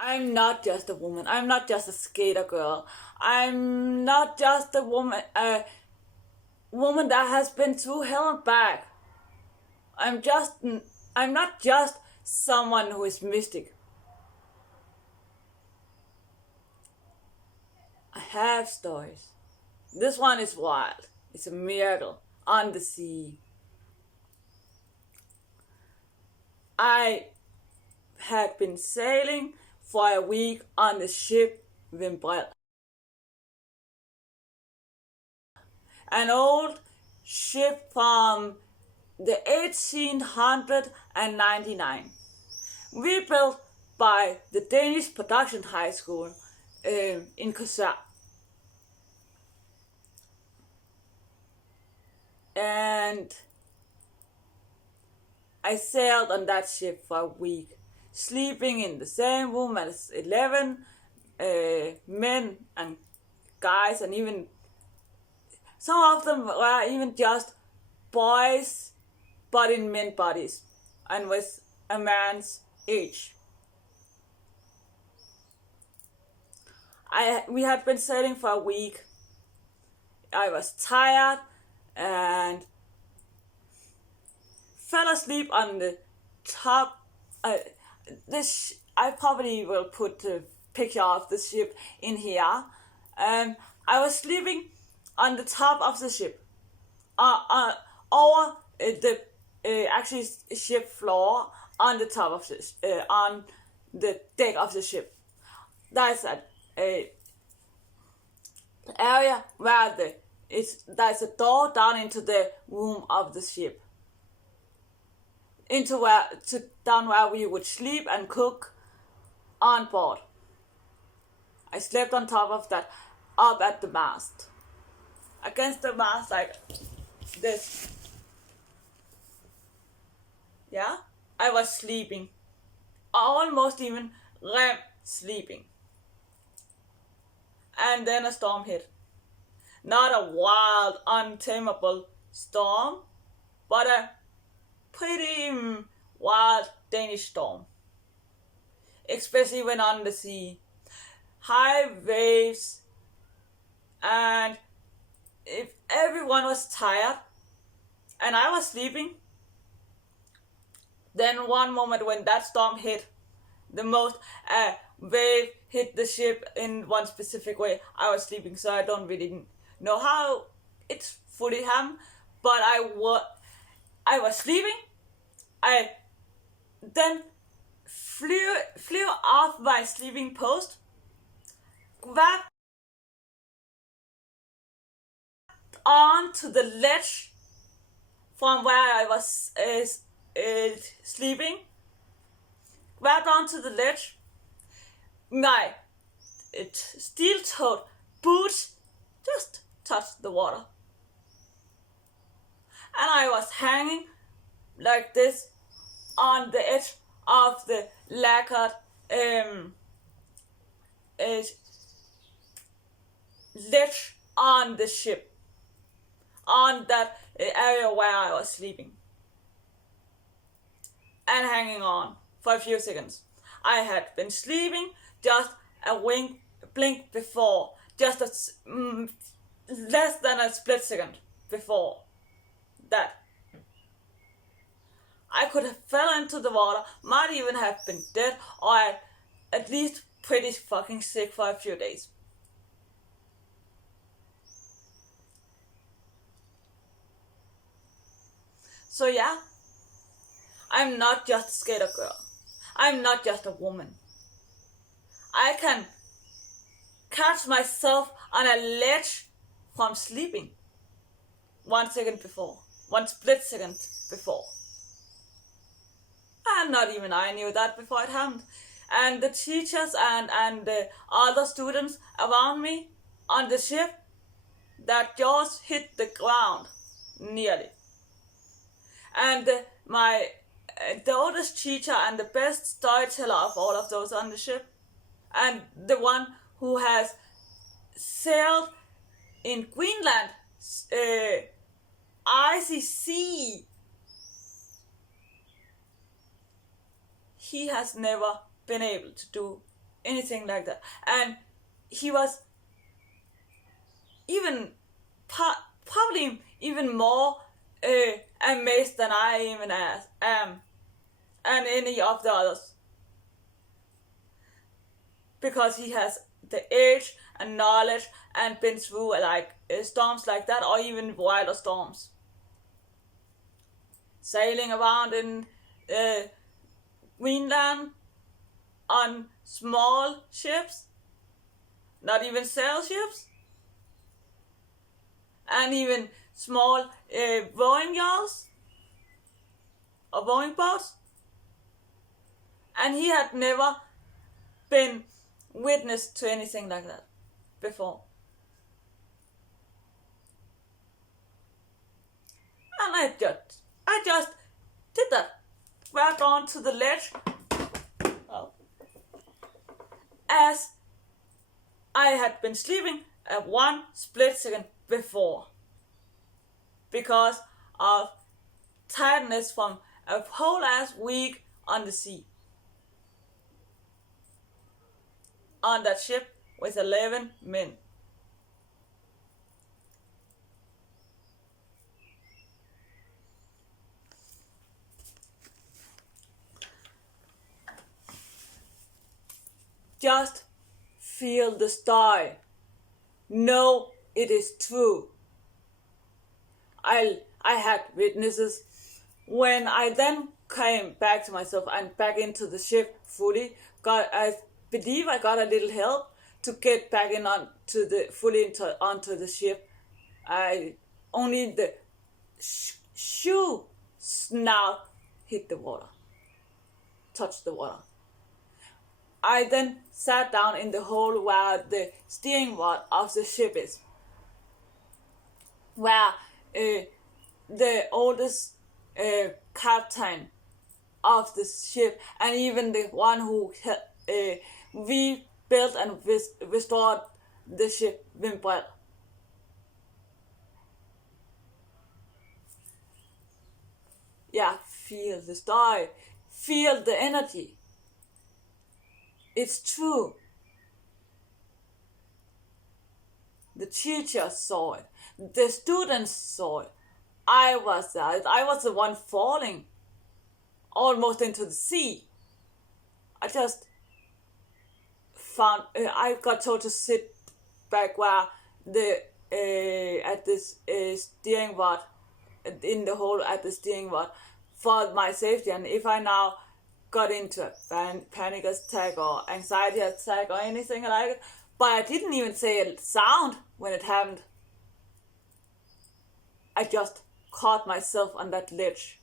I'm not just a woman. I'm not just a skater girl. I'm not just a woman that has been through hell and back. I'm just, I'm not just someone who is mystic. I have stories. This one is wild. It's a miracle on the sea. I had been sailing for a week on the ship whimbrel, an old ship from the 1899, rebuilt by the Danish Production High School in Korsør. And I sailed on that ship for a week, sleeping in the same room as 11 men and guys, and even some of them were even just boys, but in men bodies and with a man's age. We had been sailing for a week. I was tired and fell asleep on the top. I probably will put a picture of the ship in here. I was sleeping on the top of the ship, over the actually ship floor, on the top of this, on the deck of the ship. That's an area where there's a door down into the room of the ship, down where we would sleep and cook on board. I slept on top of that, up at the mast, against the mast like this. Yeah, I was sleeping, almost even REM sleeping. And then a storm hit. Not a wild, untamable storm, but a pretty wild Danish storm. Especially when on the sea. High waves, and if everyone was tired and I was sleeping, then one moment when that storm hit, the most wave hit the ship in one specific way. I was sleeping, so I don't really know how it's fully happened, but I was sleeping. I then flew off my sleeping post, grabbed onto the ledge from where I was sleeping, grabbed onto the ledge. My steel-toed boots just touched the water. And I was hanging like this on the edge of the lacquered ledge on the ship, on that area where I was sleeping, and hanging on for a few seconds. I had been sleeping just a blink before, just less than a split second before that. I could have fell into the water, might even have been dead, or at least pretty fucking sick for a few days. So yeah, I'm not just a skater girl. I'm not just a woman. I can catch myself on a ledge from sleeping 1 second before, 1 split second before. And not even I knew that before it happened. And the teachers and the other students around me on the ship, that jaws hit the ground nearly. And the oldest teacher and the best storyteller of all of those on the ship, and the one who has sailed in Greenland, icy sea, he has never been able to do anything like that. And he was even probably even more amazed than I even am, and any of the others, because he has the age and knowledge and been through like storms like that, or even wilder storms, sailing around in Greenland on small ships, not even sail ships, and even small rowing yawls or rowing boats. And he had never been witness to anything like that before. And I just did that. Walked on to the ledge. Oh. As I had been sleeping at one split second before, because of tiredness from a whole ass week on the sea, on that ship with 11 men. Just feel the story. Know it is true. I had witnesses. When I then came back to myself and back into the ship fully, I believe I got a little help to get back in onto the ship. I only the shoe snout hit the water, touched the water. I then sat down in the hole where the steering rod of the ship is, where the oldest captain of the ship, and even the one who rebuilt and restored the ship, whimbrel. Yeah, feel the story, feel the energy. It's true. The teacher saw it. The students saw it. I was there. I was the one falling almost into the sea. I just found. I got told to sit back where the at this steering rod, in the hole at the steering rod, for my safety. And if I now got into a panic attack or anxiety attack or anything like it, but I didn't even say a sound when it happened. I just caught myself on that ledge.